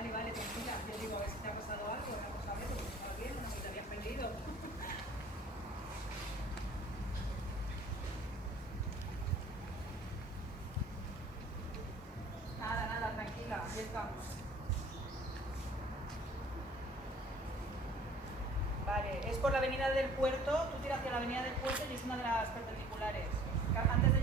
Vale, vale, tranquila. Yo digo, a ver si te ha pasado algo, vamos a ver, porque estaba bien, no te habías perdido. Nada, nada, tranquila, aquí estamos. Vale, es por la avenida del Puerto, tú tiras hacia la avenida del Puerto y es una de las perpendiculares. Antes de